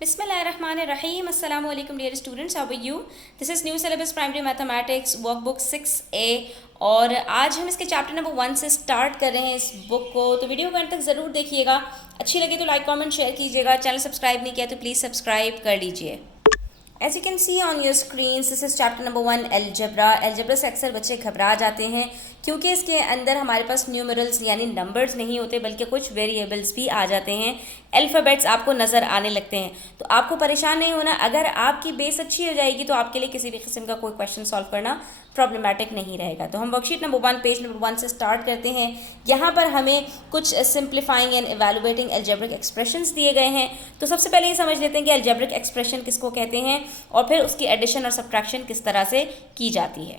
Bismillahirrahmanirrahim. Assalamu alaikum dear students. How are you? This is New Syllabus Primary Mathematics Workbook 6A और आज हम इसके chapter number 1 से start कर रहे हैं इस बुक को। तो वीडियो को अंत तक ज़रूर देखिएगा। अच्छी लगे तो लाइक कमेंट शेयर कीजिएगा। चैनल सब्सक्राइब नहीं किया तो प्लीज़ सब्सक्राइब कर लीजिए। As you can see on your screens, this is chapter number 1 algebra. Algebra से अक्सर बच्चे घबरा जाते हैं क्योंकि इसके अंदर हमारे पास न्यूमरल्स यानी नंबर्स नहीं होते बल्कि कुछ वेरिएबल्स भी आ जाते हैं, अल्फ़ाबेट्स आपको नज़र आने लगते हैं। तो आपको परेशान नहीं होना, अगर आपकी बेस अच्छी हो जाएगी तो आपके लिए किसी भी किस्म का कोई क्वेश्चन सॉल्व करना प्रॉब्लमेटिक नहीं रहेगा। तो हम वर्कशीट नंबर 1 पेज नंबर 1 से स्टार्ट करते हैं। यहाँ पर हमें कुछ simplifying and evaluating algebraic expressions दिए गए हैं। तो सबसे पहले ये समझ लेते हैं कि अलजेब्रिक एक्सप्रेशन किसको कहते हैं और फिर उसकी एडिशन और सब्ट्रैक्शन किस तरह से की जाती है।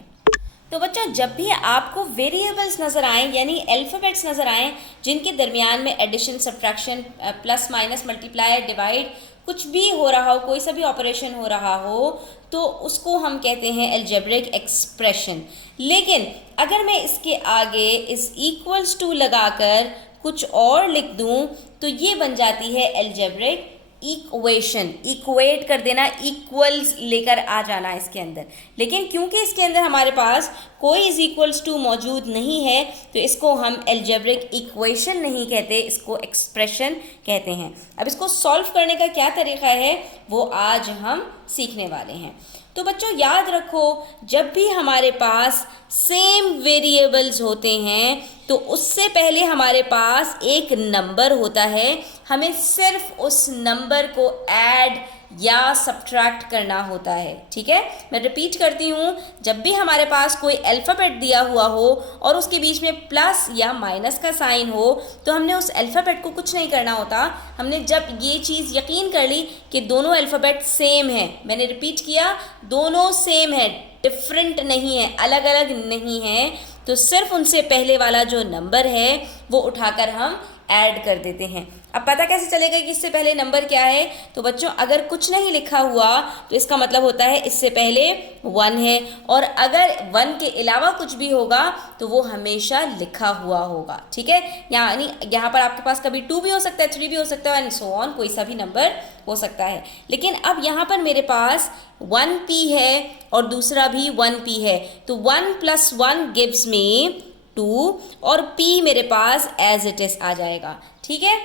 तो बच्चों, जब भी आपको वेरिएबल्स नज़र आएँ यानी अल्फ़ाबेट्स नज़र आएँ जिनके दरमियान में addition, subtraction, plus minus, multiply, divide कुछ भी हो रहा हो, कोई सा भी ऑपरेशन हो रहा हो, तो उसको हम कहते हैं अलजेब्रिक एक्सप्रेशन। लेकिन अगर मैं इसके आगे इस इक्वल्स टू लगाकर कुछ और लिख दूं तो ये बन जाती है अलजेब्रिक इक्वेशन। इक्वेट कर देना, इक्वल्स लेकर आ जाना इसके अंदर। लेकिन क्योंकि इसके अंदर हमारे पास कोई इज इक्वल्स टू मौजूद नहीं है तो इसको हम अलजेब्रिक इक्वेशन नहीं कहते, इसको एक्सप्रेशन कहते हैं। अब इसको सॉल्व करने का क्या तरीका है वो आज हम सीखने वाले हैं। तो बच्चों याद रखो, जब भी हमारे पास सेम वेरिएबल्स होते हैं तो उससे पहले हमारे पास एक नंबर होता है, हमें सिर्फ उस नंबर को ऐड या सब्ट्रैक्ट करना होता है। ठीक है, मैं रिपीट करती हूँ, जब भी हमारे पास कोई अल्फ़ाबेट दिया हुआ हो और उसके बीच में प्लस या माइनस का साइन हो तो हमने उस अल्फ़ाबेट को कुछ नहीं करना होता। हमने जब ये चीज़ यकीन कर ली कि दोनों अल्फ़ाबेट सेम है, मैंने रिपीट किया, दोनों सेम है, डिफरेंट नहीं है, अलग अलग नहीं है, तो सिर्फ उनसे पहले वाला जो नंबर है वो उठाकर हम ऐड कर देते हैं। अब पता कैसे चलेगा कि इससे पहले नंबर क्या है? तो बच्चों, अगर कुछ नहीं लिखा हुआ तो इसका मतलब होता है इससे पहले 1 है, और अगर 1 के अलावा कुछ भी होगा तो वो हमेशा लिखा हुआ होगा। ठीक है, यानी यहाँ पर आपके पास कभी 2 भी हो सकता है, 3 भी हो सकता है एंड सो ऑन, कोई सा भी नंबर हो सकता है। लेकिन अब यहाँ पर मेरे पास 1p है और दूसरा भी 1p है, तो 1 + 1 गिव्स मी 2 और p मेरे पास एज इट इज आ जाएगा। ठीक है,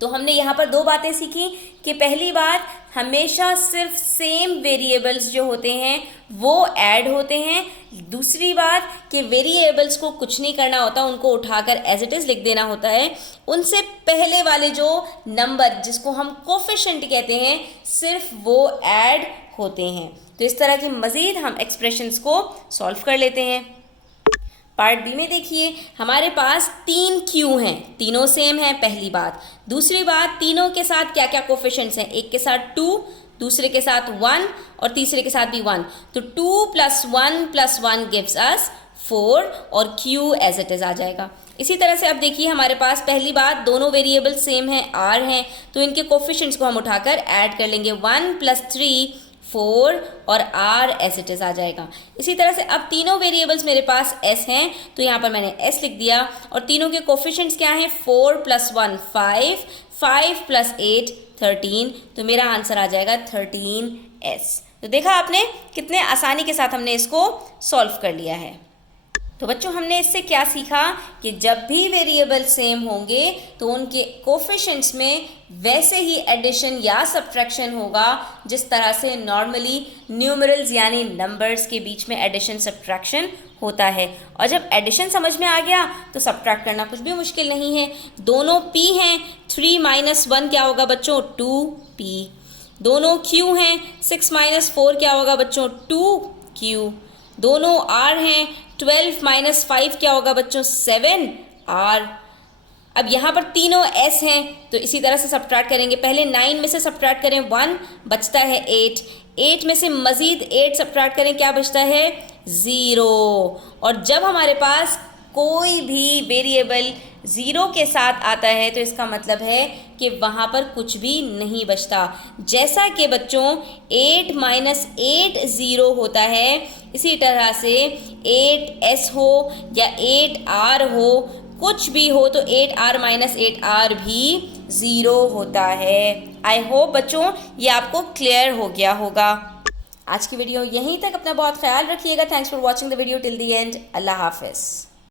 तो हमने यहाँ पर 2 बातें सीखी कि पहली बात, हमेशा सिर्फ सेम वेरिएबल्स जो होते हैं वो ऐड होते हैं। दूसरी बात कि वेरिएबल्स को कुछ नहीं करना होता, उनको उठाकर एज इट इज़ लिख देना होता है। उनसे पहले वाले जो नंबर जिसको हम कोफिशिएंट कहते हैं सिर्फ वो ऐड होते हैं। तो इस तरह के मज़ीद हम एक्सप्रेशंस को सॉल्व कर लेते हैं। पार्ट बी में देखिए, हमारे पास 3 क्यू हैं, तीनों सेम हैं, पहली बात। दूसरी बात, तीनों के साथ क्या क्या कोफिशिएंट्स हैं, एक के साथ 2, दूसरे के साथ 1 और तीसरे के साथ भी 1, तो 2 + 1 + 1 गिव्स अस 4 और क्यू एज इट इज आ जाएगा। इसी तरह से अब देखिए, हमारे पास पहली बात, दोनों वेरिएबल सेम हैं, r हैं, तो इनके कोफिशिएंट्स को हम उठाकर ऐड कर लेंगे, 1 + 3 4 और r एज इट इज आ जाएगा। इसी तरह से अब तीनों वेरिएबल्स मेरे पास s हैं, तो यहाँ पर मैंने s लिख दिया और तीनों के कोफिशिएंट्स क्या हैं, 4 + 1 5, 5 + 8 13, तो मेरा आंसर आ जाएगा 13s। तो देखा आपने कितने आसानी के साथ हमने इसको सॉल्व कर लिया है। तो बच्चों, हमने इससे क्या सीखा कि जब भी वेरिएबल सेम होंगे तो उनके कोफिशिएंट्स में वैसे ही एडिशन या सब्ट्रैक्शन होगा जिस तरह से नॉर्मली न्यूमरल्स यानी नंबर्स के बीच में एडिशन सब्ट्रैक्शन होता है। और जब एडिशन समझ में आ गया तो सब्ट्रैक्ट करना कुछ भी मुश्किल नहीं है। दोनों p हैं, 3 - 1 क्या होगा बच्चों, 2p। दोनों q हैं, 6 - 4 क्या होगा बच्चों, 2q। दोनों r हैं, 12 - 5 क्या होगा बच्चों, 7r। अब यहाँ पर तीनों s हैं तो इसी तरह से सब्ट्रैक्ट करेंगे। पहले 9 में से सब्ट्रैक्ट करें 1, बचता है 8, 8 में से मज़ीद 8 सब्ट्रैक्ट करें, क्या बचता है, 0। और जब हमारे पास कोई भी वेरिएबल 0 के साथ आता है तो इसका मतलब है कि वहाँ पर कुछ भी नहीं बचता। जैसा कि बच्चों 8 - 8 0 होता है, इसी तरह से 8s हो या 8r हो, कुछ भी हो तो 8r - 8r भी 0 होता है। आई होप बच्चों ये आपको क्लियर हो गया होगा। आज की वीडियो यहीं तक, अपना बहुत ख्याल रखिएगा। Thanks for watching the video till the end. अल्लाह हाफिज़।